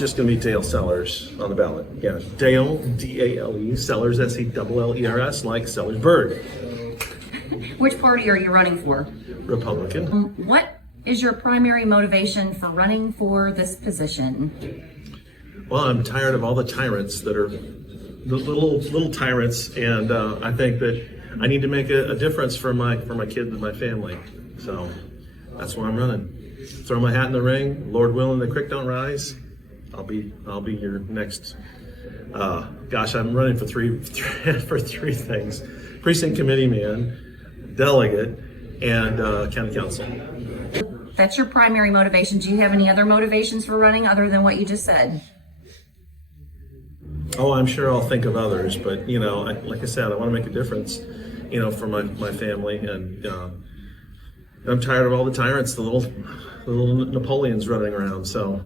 just going to be Dale Sellers on the ballot. Yeah, Dale, D-A-L-E, Sellers, S-E-L-L-E-R-S, like Sellersburg. Which party are you running for? Republican. What is your primary motivation for running for this position? Well, I'm tired of all the tyrants that are the little tyrants, and I think that I need to make a difference for my kids and my family. So that's why I'm running. Throw my hat in the ring. Lord willing, the creek don't rise. I'll be your next. Gosh, I'm running for three things: precinct committee man, delegate, and county council. That's your primary motivation. Do you have any other motivations for running other than what you just said? Oh, I'm sure I'll think of others, but like I said, I want to make a difference, for my family, and I'm tired of all the tyrants, the little Napoleons running around. So,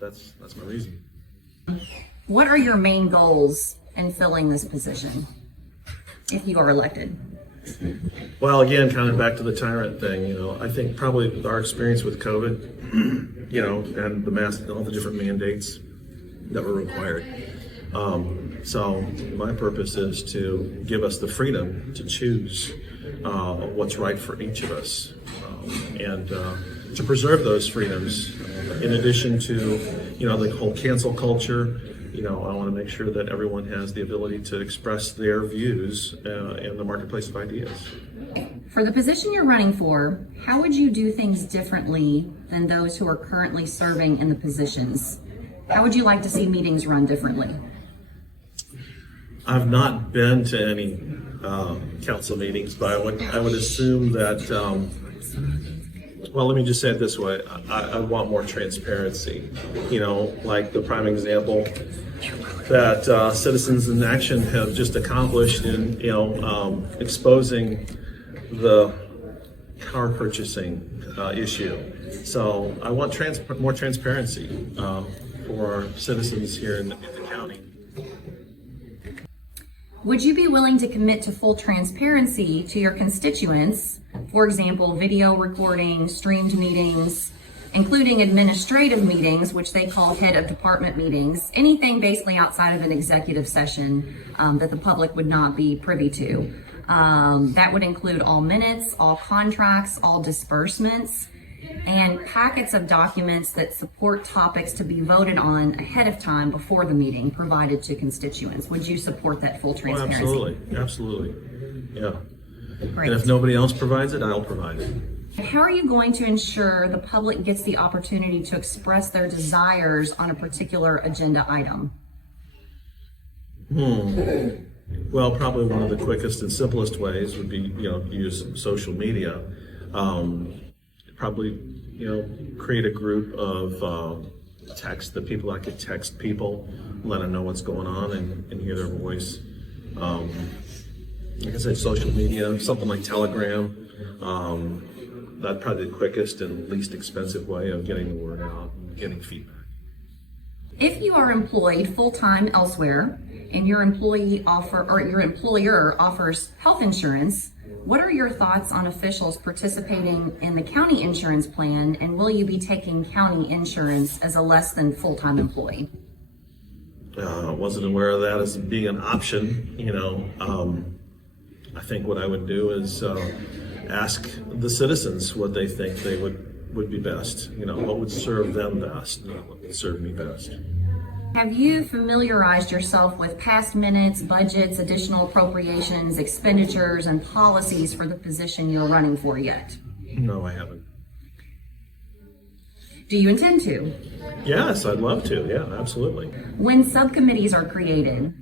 that's my reason. What are your main goals in filling this position, if you are elected? Well, again, kind of back to the tyrant thing, I think probably our experience with COVID, and all the different mandates that were required. So my purpose is to give us the freedom to choose what's right for each of us, and to preserve those freedoms. In addition to, the whole cancel culture, I want to make sure that everyone has the ability to express their views in the marketplace of ideas. For the position you're running for, how would you do things differently than those who are currently serving in the positions? How would you like to see meetings run differently? I've not been to any council meetings, but I would assume that, well, let me just say it this way. I want more transparency. Like the prime example that Citizens in Action have just accomplished in, exposing the car purchasing issue. So I want more transparency for our citizens here in the county. Would you be willing to commit to full transparency to your constituents? For example, video recording, streamed meetings, including administrative meetings, which they call head of department meetings, anything basically outside of an executive session that the public would not be privy to. That would include all minutes, all contracts, all disbursements, and packets of documents that support topics to be voted on ahead of time before the meeting provided to constituents. Would you support that full transparency? Oh, absolutely. Yeah. Great. And if nobody else provides it, I'll provide it. How are you going to ensure the public gets the opportunity to express their desires on a particular agenda item? Well, probably one of the quickest and simplest ways would be, use social media. Probably, create a group of text that I could text people, let them know what's going on and hear their voice. Like I said, social media, something like Telegram. That's probably the quickest and least expensive way of getting the word out and getting feedback. If you are employed full-time elsewhere and your employer offers health insurance, what are your thoughts on officials participating in the county insurance plan, and will you be taking county insurance as a less than full-time employee? I wasn't aware of that as being an option. I think what I would do is ask the citizens what they think they would be best. What would serve them best, not what would serve me best. Have you familiarized yourself with past minutes, budgets, additional appropriations, expenditures, and policies for the position you're running for yet? No, I haven't. Do you intend to? Yes, I'd love to. Yeah, absolutely. When subcommittees are created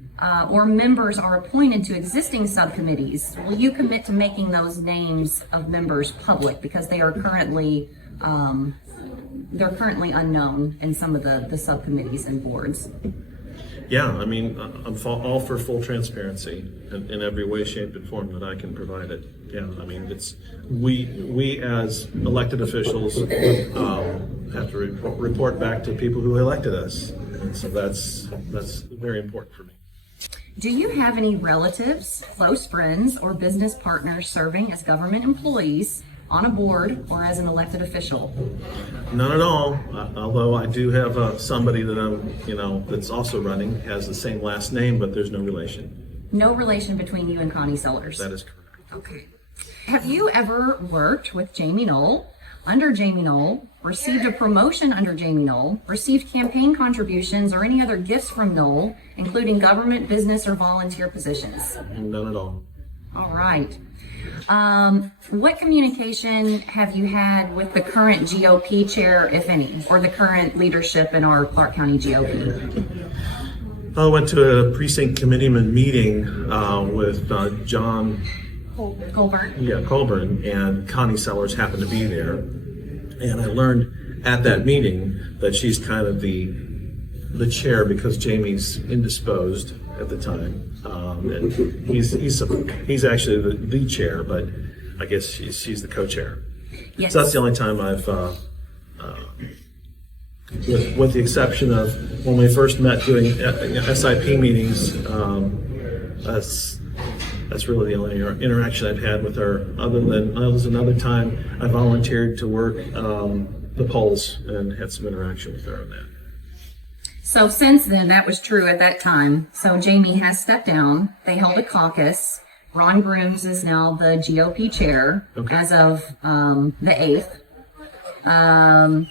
or members are appointed to existing subcommittees, will you commit to making those names of members public because they are currently unknown in some of the subcommittees and boards? Yeah, I'm all for full transparency in every way, shape, and form that I can provide it. Yeah, it's we as elected officials have to report back to people who elected us, and so that's very important for me. Do you have any relatives, close friends, or business partners serving as government employees on a board or as an elected official? None at all. Although I do have somebody that that's also running, has the same last name, but there's no relation. No relation between you and Connie Sellers? That is correct. Okay. Have you ever worked with Jamie Knoll, under Jamie Knoll, received a promotion under Jamie Knoll, received campaign contributions or any other gifts from Knoll, including government, business, or volunteer positions? None at all. All right. What communication have you had with the current GOP chair, if any, or the current leadership in our Clark County GOP? I went to a precinct committeeman meeting with John Colburn, and Connie Sellers happened to be there. And I learned at that meeting that she's kind of the chair because Jamie's indisposed at the time. And he's actually the chair, but I guess she's the co-chair. Yes. So that's the only time I've, with the exception of when we first met doing SIP meetings, that's really the only interaction I've had with her. Other than another time, I volunteered to work the polls and had some interaction with her on that. So since then, that was true at that time. So Jamie has stepped down. They held a caucus. Ron Grooms is now the GOP chair as of the 8th.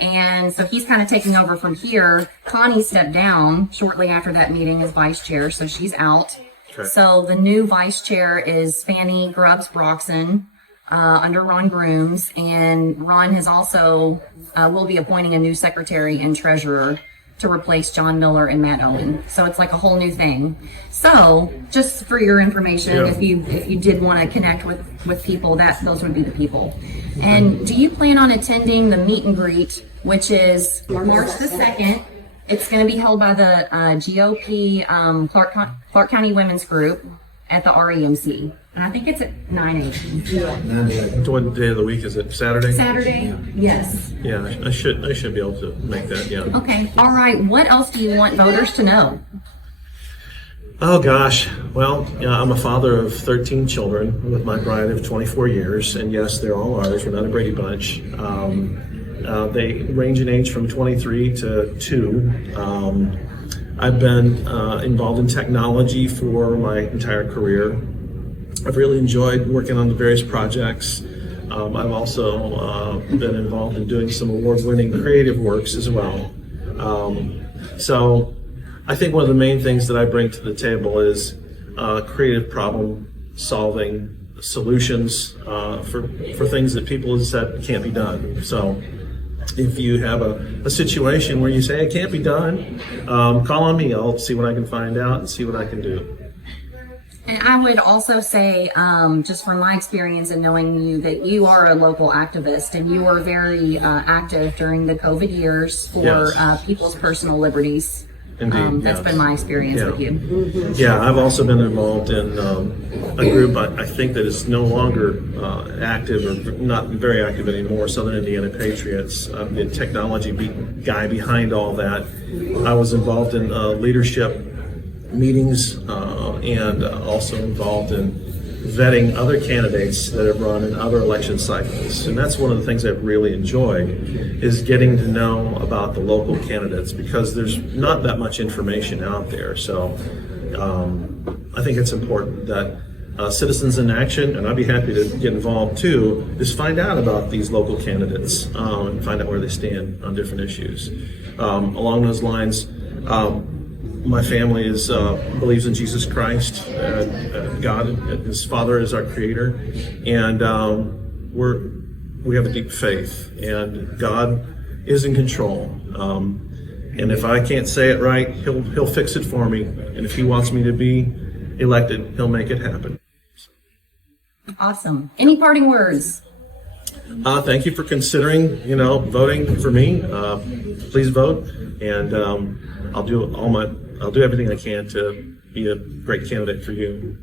And so he's kind of taking over from here. Connie stepped down shortly after that meeting as vice chair, so she's out. Okay. So the new vice chair is Fanny Grubbs-Broxson under Ron Grooms. And Ron has also, will be appointing a new secretary and treasurer to replace John Miller and Matt Owen. So it's like a whole new thing. So just for your information, if you did want to connect with people, those would be the people. And do you plan on attending the meet and greet, which is March the 2nd? It's going to be held by the GOP Clark County Women's Group at the REMC. And I think it's at 9 a.m. What day of the week is it? Saturday? Saturday, yes. Yeah, I should be able to make that, yeah. Okay, all right. What else do you want voters to know? Oh gosh, well, I'm a father of 13 children with my bride of 24 years, and yes, they're all ours. We're not a Brady Bunch. They range in age from 23 to 2. I've been involved in technology for my entire career. I've really enjoyed working on the various projects. I've also been involved in doing some award-winning creative works as well. So I think one of the main things that I bring to the table is creative problem-solving solutions for things that people have said can't be done. So if you have a situation where you say it can't be done, call on me. I'll see what I can find out and see what I can do. And I would also say, just from my experience in knowing you, that you are a local activist and you were very active during the COVID years for people's personal liberties. Indeed, that's been my experience with you. Yeah, I've also been involved in a group I think that is no longer active or not very active anymore, Southern Indiana Patriots. I'm the technology guy behind all that. I was involved in leadership meetings and also involved in vetting other candidates that have run in other election cycles. And that's one of the things I've really enjoyed, is getting to know about the local candidates, because there's not that much information out there. So I think it's important that Citizens in Action, and I'd be happy to get involved too, is find out about these local candidates and find out where they stand on different issues. Along those lines, my family believes in Jesus Christ, God, and His Father is our Creator, and we have a deep faith, and God is in control. And if I can't say it right, He'll fix it for me, and if He wants me to be elected, He'll make it happen. Awesome. Any parting words? Thank you for considering, voting for me. Please vote, and I'll do everything I can to be a great candidate for you.